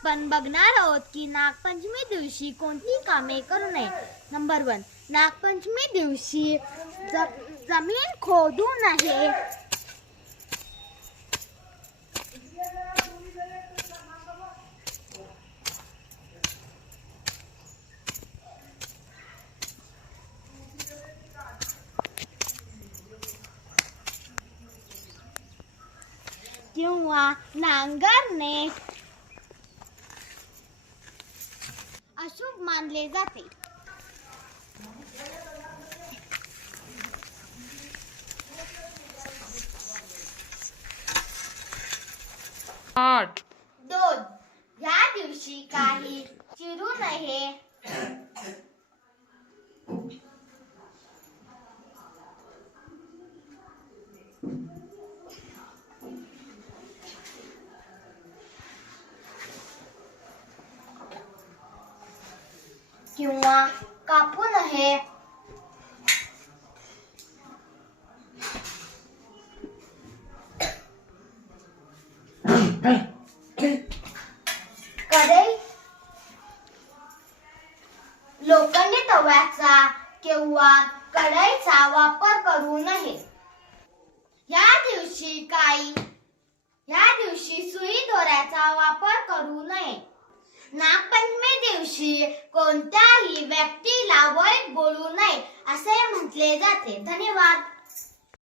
आपण बघणार आहोत की नागपंचमी दिवशी कोणती कामे करू नये. नंबर 1, नागपंचमी दिवशी जमीन खोदू नये. किंवा नांगरणे अशुभ मानले जाते. 8. 2, या दिवशी काही चिरू नये. किंवा कापू नये. कढई लोखंडी तव्याचा किंवा कढईचा वापर करू नये. या दिवशी सुई दोऱ्याचा वापर करू नये. नागपंचमी दिवशी कोणत्याही व्यक्तीला वाईट बोलू नये असे म्हटले जाते. धन्यवाद.